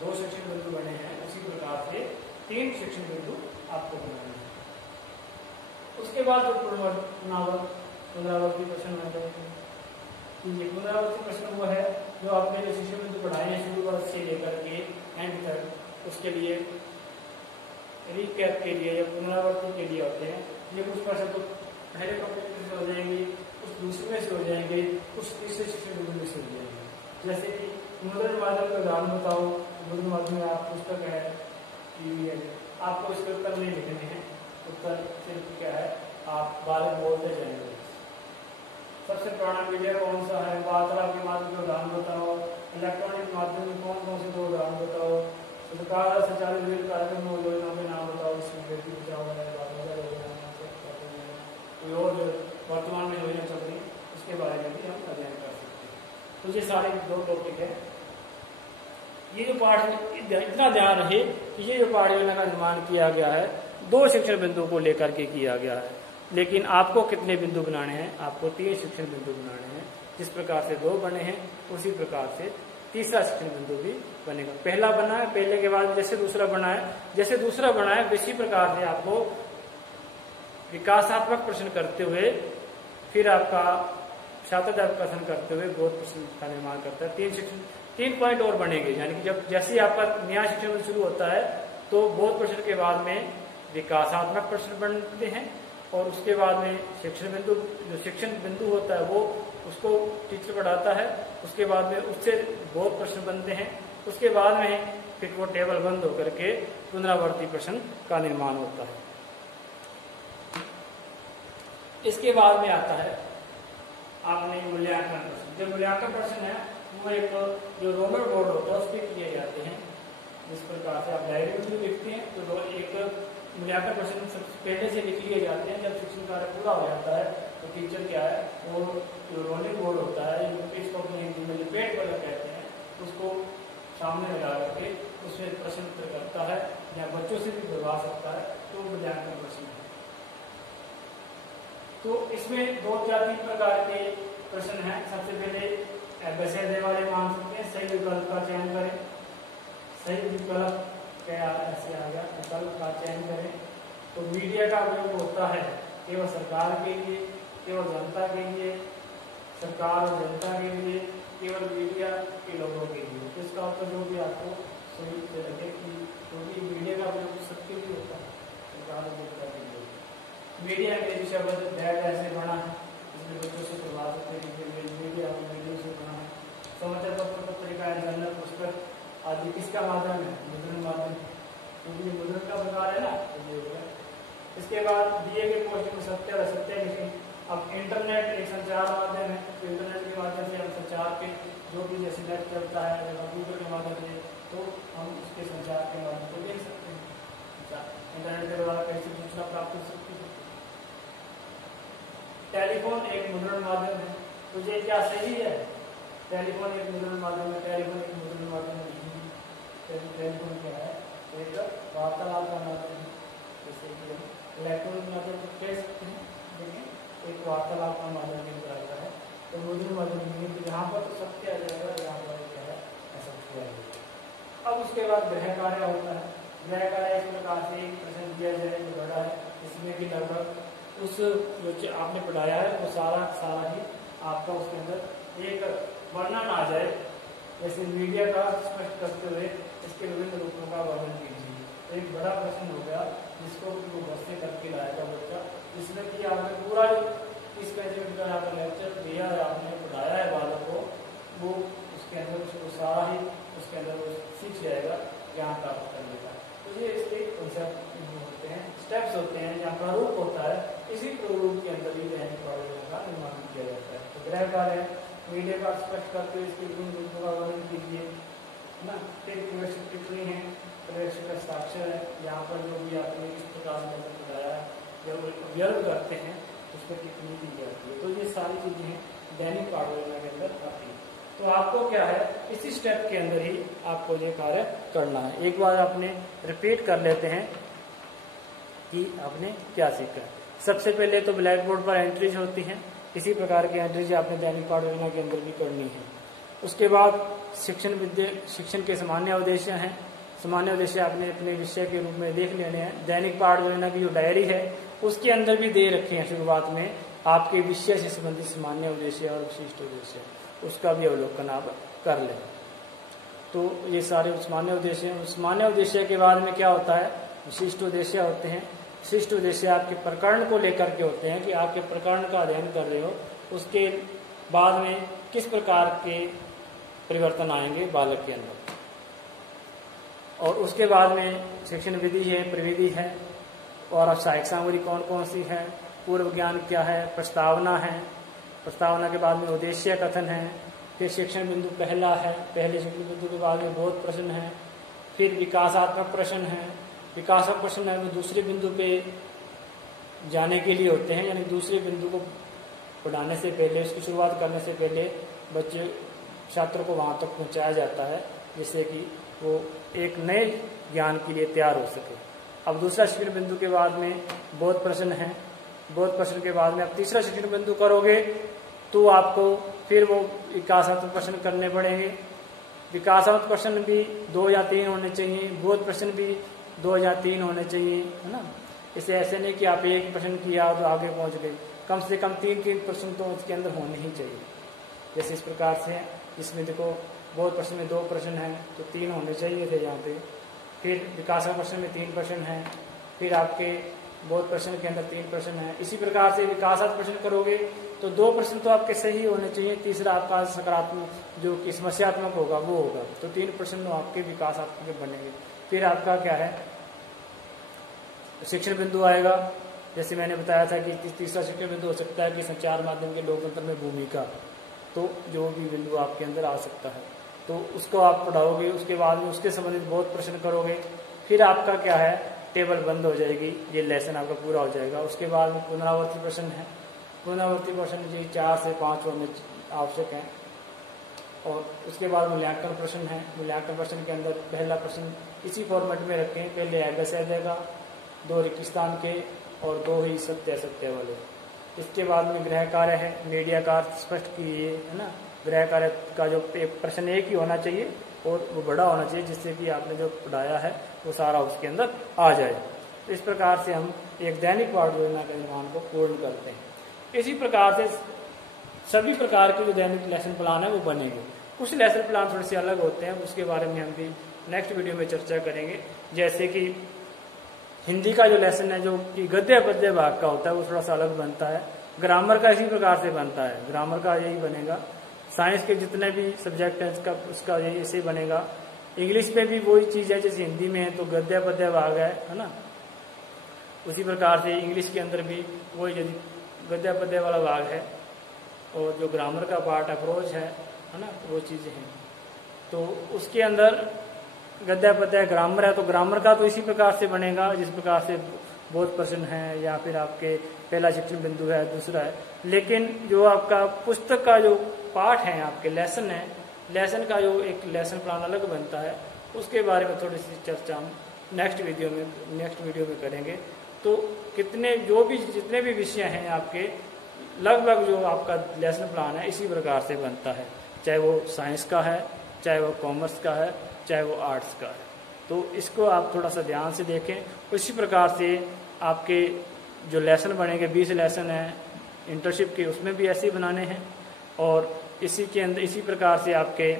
2 शिक्षण बिंदु बने हैं उसी प्रकार से 3 शिक्षण बिंदु आपको बनाने हैं। उसके बाद जो पुनरावृत्ति प्रश्न बन जाएंगे। ये पुनरावृत्ति प्रश्न वो है जो आपने जो शिक्षण बिंदु पढ़ाए हैं शुरुआत से लेकर के एंड तक, उसके लिए रिकैप के लिए या पुनरावृत्ति के लिए होते हैं। ये कुछ प्रश्न तो पहले टॉपिक से हो जाएंगे, कुछ दूसरे से हो जाएंगे, कुछ तीसरे शिक्षण बिंदु से हो जाएंगे। जैसे कि मुद्रण माध्यम का उदाहरण बताओ। मुद्रण माध्यम में आप पुस्तक है, टीवी है, आपको इसके उत्तर नहीं लिखने हैं। उत्तर सिर्फ क्या है, आप बारे बोलते जाएंगे। सबसे पुराना मीडिया कौन सा है, वार्तालाप के माध्यम का उदाहरण बताओ। इलेक्ट्रॉनिक माध्यम में कौन कौन से 2 उदाहरण बताओ। सरकार संचालित विभिन्न कार्यक्रम योजनाओं के नाम बताओ। इसमें बेटी बचाओ है, कोई और जो वर्तमान में योजना चल रही है उसके बारे में भी हम अध्ययन कर सकते हैं। तो ये सारे 2 टॉपिक है। ये जो पाठ इतना ध्यान रहे कि ये जो पाठ योजना का निर्माण किया गया है 2 शिक्षण बिंदु को लेकर के किया गया है। लेकिन आपको कितने बिंदु बनाने हैं, आपको 3 शिक्षण बिंदु बनाने हैं। जिस प्रकार से 2 बने हैं उसी प्रकार से तीसरा शिक्षण बिंदु भी बनेगा। पहला बना है, पहले के बाद जैसे दूसरा बना है, जैसे दूसरा बना है इसी प्रकार से आपको विकासात्मक प्रश्न करते हुए फिर आपका छात्रदायक प्रश्न करते हुए बोध प्रश्न का निर्माण करता है। 3 पॉइंट और बनेंगे, यानी कि जब जैसे आपका नया शिक्षण बिंदु शुरू होता है तो बोध प्रश्न के बाद में विकासात्मक प्रश्न बनते हैं और उसके बाद में शिक्षण बिंदु, जो शिक्षण बिंदु होता है वो उसको टीचर पढ़ाता है। उसके बाद में उससे बोध प्रश्न बनते हैं। उसके बाद में फिर वो टेबल बंद होकर के पुनरावृत्ति प्रश्न का निर्माण होता है। इसके बाद में आता है आपने मूल्यांकन प्रश्न। जो मूल्यांकन प्रश्न है वो एक जो रोमन बोर्ड होता है उस पर किए जाते हैं। जिस प्रकार से आप डायरी में भी लिखते हैं तो एक मूल्यांकन प्रश्न सबसे पहले से लिख लिए जाते हैं। जब शिक्षण कार्य पूरा हो जाता है तो टीचर क्या है, वो जो रोलिंग बोर्ड होता है, इसको अपने हिंदी में लिपेट वाला कहते हैं, उसको सामने लगा करके उसमें प्रश्न उत्तर करता है या बच्चों से भी करवा सकता है। तो मूल्यांकन प्रश्न है। तो इसमें 2-4-3 प्रकार के प्रश्न हैं। सबसे पहले वैसे दे वाले मान सकते हैं, सही विकल्प का चयन करें। सही विकल्प क्या ऐसे आ गया, विकल्प का चयन करें। तो मीडिया का उपयोग होता है केवल सरकार के लिए, केवल जनता के लिए, सरकार और जनता के लिए, केवल मीडिया के लोगों के लिए। तो इसका उत्तर जो भी आपको सही से लगे कि क्योंकि मीडिया का उपयोग सबके लिए होता है, सरकार और जनता के लिए। मीडिया अंग्रेजी शब्द डैड ऐसे बना है, इसमें बच्चों से करवा सकते हैं कि मीडिया अंग्रेजी से बना है। समाचार पत्र, पत्रिका, जर्नल, पुस्तक आदि किसका माध्यम है, मुद्रण माध्यम, क्योंकि ये मुद्रण का प्रकार है ना, तो ये हो गया। इसके बाद दिए गए प्रश्न में सत्य और असत्य लिखें। अब इंटरनेट एक संचार माध्यम है, तो इंटरनेट के माध्यम से हम संचार के जो भी जैसे नेट चलता है या कंप्यूटर के माध्यम से, तो हम उसके संचार के माध्यम को देख सकते हैं। इंटरनेट के द्वारा कैसे सूचना प्राप्त कर सकते हैं। टेलीफोन एक मुद्रण माध्यम है, तो ये क्या सही है, टेलीफोन एक मुद्रण माध्यम है, टेलीफोन एक मुद्रण माध्यम नहीं। टेलीफोन क्या है, एक वार्तालाप का माध्यम है। जैसे कि इलेक्ट्रॉनिक माध्यम को कह सकते हैं, लेकिन एक वार्तालाप का माध्यम भी आता है। तो मुद्रण माध्यम नहीं, तो यहाँ पर तो सत्य आ जाएगा, यहाँ पर क्या है असत्य आ जाएगा। अब उसके बाद गृह कार्य होता है। गृह कार्य इस प्रकार से एक प्रश्न दिया जाए जो बड़ा है, इसमें कि लगभग उस जो आपने पढ़ाया है वो सारा ही आपका उसके अंदर एक वर्णन आ जाए। जैसे मीडिया का स्पष्ट करते हुए इसके विभिन्न रूपों का वर्णन कीजिए। तो एक बड़ा प्रश्न हो गया जिसको वो बस्ते करके लाएगा बच्चा, जिसमें कि आपने पूरा जो 30 मिनट का आपका लेक्चर दिया है, आपने पढ़ाया है बालक को, वो उसके अंदर उसको सारा ही उसके अंदर वो सीख जाएगा, ज्ञान प्राप्त करने का। तो ये इसके कॉन्सेप्ट होते हैं, स्टेप्स होते हैं, जहाँ प्रारूप होता है, इसी प्रारूप के अंदर ग्रह कार्य है, मीडिया का स्पष्ट करते हुए इसके गुण बिंदु का वर्णन कीजिए, है ना। फिर प्रवेशक टिप्पणी है, प्रवेशक का हस्ताक्षर है, यहाँ पर जो भी आपने इस प्रकार से बताया है जब व्यर्थ करते हैं उस पर टिप्पणी की जाती है। तो ये सारी चीजें हैं दैनिक पाठ योजना के अंदर आती है। तो आपको क्या है इसी स्टेप के अंदर ही आपको ये कार्य करना है। एक बार आपने रिपीट कर लेते हैं कि आपने क्या सीखा। सबसे पहले तो ब्लैक बोर्ड पर एंट्रीज होती हैं, इसी प्रकार की एंट्रीज आपने दैनिक पाठ योजना के अंदर भी करनी है। उसके बाद शिक्षण के सामान्य उद्देश्य हैं। सामान्य उद्देश्य आपने अपने विषय के रूप में देख लेने हैं। दैनिक पाठ योजना की जो डायरी है उसके अंदर भी दे रखे हैं शुरुआत में आपके विषय से संबंधित सामान्य उद्देश्य और विशिष्ट उद्देश्य, उसका भी अवलोकन आप कर लें। तो ये सारे सामान्य उद्देश्य हैं। सामान्य उद्देश्य के बाद में क्या होता है, विशिष्ट उद्देश्य होते हैं। विशिष्ट उद्देश्य आपके प्रकरण को लेकर के होते हैं कि आपके प्रकरण का अध्ययन कर रहे हो, उसके बाद में किस प्रकार के परिवर्तन आएंगे बालक के अंदर। और उसके बाद में शिक्षण विधि है, प्रविधि है, और सहायक सामग्री कौन कौन सी है, पूर्व ज्ञान क्या है, प्रस्तावना है, प्रस्तावना के बाद में उद्देश्य कथन है, फिर शिक्षण बिंदु पहला है, पहले शिक्षण बिंदु के बाद में बोध प्रश्न है, फिर विकासात्मक प्रश्न है। विकासात्मक प्रश्न है वो दूसरे बिंदु पे जाने के लिए होते हैं, यानी दूसरे बिंदु को पढ़ाने से पहले, उसकी शुरुआत करने से पहले बच्चे छात्र को वहां तक पहुंचाया जाता है जिससे कि वो एक नए ज्ञान के लिए तैयार हो सके। अब दूसरा शिक्षण बिंदु के बाद में बोध प्रश्न है। बोध प्रश्न के बाद में आप तीसरा शिक्षण बिंदु करोगे तो आपको फिर वो विकासात्मक प्रश्न करने पड़ेंगे। विकासात्मक प्रश्न भी 2 या 3 होने चाहिए, बोध प्रश्न भी 2 या 3 होने चाहिए, है ना। इसे ऐसे नहीं कि आप एक प्रश्न किया तो आगे पहुंच गए, कम से कम 3 प्रश्न तो उसके अंदर होने ही चाहिए। जैसे इस प्रकार से इसमें देखो बोध प्रश्न में 2 प्रश्न हैं तो 3 होने चाहिए थे यहाँ पे। फिर विकासात्मक प्रश्न में 3 प्रश्न हैं, फिर आपके बोध प्रश्न के अंदर 3 प्रश्न हैं। इसी प्रकार से विकासात्मक प्रश्न करोगे तो 2 प्रश्न तो आपके सही होने चाहिए, तीसरा आपका सकारात्मक जो कि समस्यात्मक होगा वो होगा, तो 3 प्रश्न आपके विकासात्मक बनेंगे। फिर आपका क्या है शिक्षण बिंदु आएगा। जैसे मैंने बताया था कि तीसरा शिक्षण बिंदु हो सकता है कि संचार माध्यम के लोकतंत्र में भूमिका, तो जो भी बिंदु आपके अंदर आ सकता है तो उसको आप पढ़ाओगे। उसके बाद में उसके संबंधित बहुत प्रश्न करोगे। फिर आपका क्या है टेबल बंद हो जाएगी, ये लेसन आपका पूरा हो जाएगा। उसके बाद में पुनरावर्ती प्रश्न है। पुनरावर्ती प्रश्न जी 4 से 5 होने आवश्यक है। और उसके बाद मूल्यांकन प्रश्न है। मूल्यांकन प्रश्न के अंदर पहला प्रश्न इसी फॉर्मेट में रखें, पहले अगस्त्य का 2 रिक्त स्थान के और 2 ही सत्य असत्य वाले। इसके बाद में गृह कार्य है, मीडिया कार्य स्पष्ट कीजिए, है ना। गृह कार्य का जो प्रश्न एक ही होना चाहिए और वो बड़ा होना चाहिए जिससे कि आपने जो पढ़ाया है वो सारा उसके अंदर आ जाए। तो इस प्रकार से हम एक दैनिक पाठ योजना के निर्माण को पूर्ण करते हैं। इसी प्रकार से सभी प्रकार के जो दैनिक लेसन प्लान है वो बनेंगे। कुछ लेसन प्लान थोड़े से अलग होते हैं, उसके बारे में हम भी नेक्स्ट वीडियो में चर्चा करेंगे। जैसे कि हिंदी का जो लेसन है जो कि गद्य पद्य भाग का होता है वो थोड़ा सा अलग बनता है। ग्रामर का इसी प्रकार से बनता है, ग्रामर का यही बनेगा। साइंस के जितने भी सब्जेक्ट हैं उसका यही ऐसे बनेगा। इंग्लिश में भी वही चीज है जैसे हिंदी में है तो गद्य पद्य भाग है ना। उसी प्रकार से इंग्लिश के अंदर भी वही यदि गद्य पद्य वाला भाग है और जो ग्रामर का पार्ट अप्रोच है ना, वो चीजें हैं। तो उसके अंदर गद्य पद्य ग्रामर है तो ग्रामर का तो इसी प्रकार से बनेगा जिस प्रकार से बोध प्रश्न है या फिर आपके पहला शिक्षण बिंदु है, दूसरा है। लेकिन जो आपका पुस्तक का जो पाठ है, आपके लेसन है, लेसन का जो एक लेसन प्लान अलग बनता है, उसके बारे में थोड़ी सी चर्चा हम नेक्स्ट वीडियो में करेंगे। तो जितने भी विषय हैं आपके, लगभग जो आपका लेसन प्लान है इसी प्रकार से बनता है, चाहे वो साइंस का है, चाहे वो कॉमर्स का है, चाहे वो आर्ट्स का है। तो इसको आप थोड़ा सा ध्यान से देखें। उसी प्रकार से आपके जो लेसन बनेंगे 20 लेसन हैं इंटर्नशिप के, उसमें भी ऐसे ही बनाने हैं। और इसी के अंदर इसी प्रकार से आपके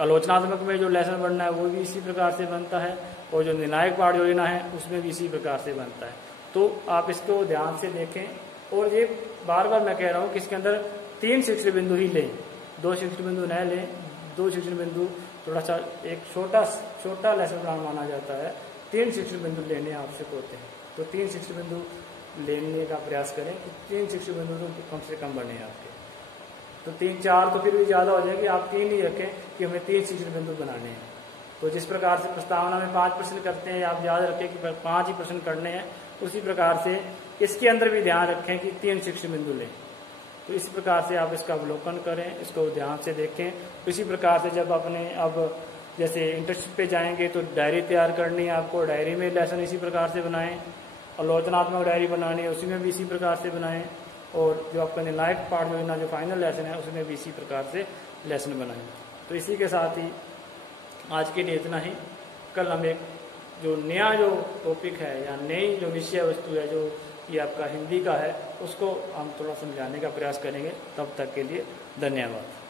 आलोचनात्मक में जो लेसन बनना है वो भी इसी प्रकार से बनता है। और जो निर्णायक पाठ योजना है उसमें भी इसी प्रकार से बनता है। तो आप इसको ध्यान से देखें। और ये बार बार मैं कह रहा हूँ कि इसके अंदर 3 शिक्षण बिंदु ही लें, 2 शिक्षण बिंदु न लें। 2 शिक्षण बिंदु थोड़ा सा एक छोटा लेसन प्लान माना जाता है, 3 शिक्षण बिंदु लेने आवश्यक होते हैं। तो 3 शिक्षण बिंदु लेने का प्रयास करें कि 3 शिक्षण बिंदु तो कम से कम बने आपके। तो 3-4 तो फिर भी ज़्यादा हो जाएगी, आप 3 ही रखें कि हमें 3 शिक्षण बिंदु बनाने हैं। तो जिस प्रकार से प्रस्तावना में 5 प्रश्न करते हैं, आप याद रखें कि 5 ही प्रश्न करने हैं, उसी प्रकार से इसके अंदर भी ध्यान रखें कि 3 शिक्षण बिंदु लें। तो इस प्रकार से आप इसका अवलोकन करें, इसको ध्यान से देखें। इसी प्रकार से जब अपने अब जैसे इंटर्नशिप पे जाएंगे तो डायरी तैयार करनी है आपको, डायरी में लेसन इसी प्रकार से बनाएं, आलोचनात्मक डायरी बनानी है उसी में भी इसी प्रकार से बनाएं, और जो आपका निर्णायक पाठ योजना जो फाइनल लेसन है उसमें भी इसी प्रकार से लेसन बनाएं। तो इसी के साथ ही आज के लिए इतना ही। कल हम एक जो नया जो टॉपिक है या नई जो विषय वस्तु है जो ये आपका हिंदी का है उसको हम थोड़ा समझाने का प्रयास करेंगे। तब तक के लिए धन्यवाद।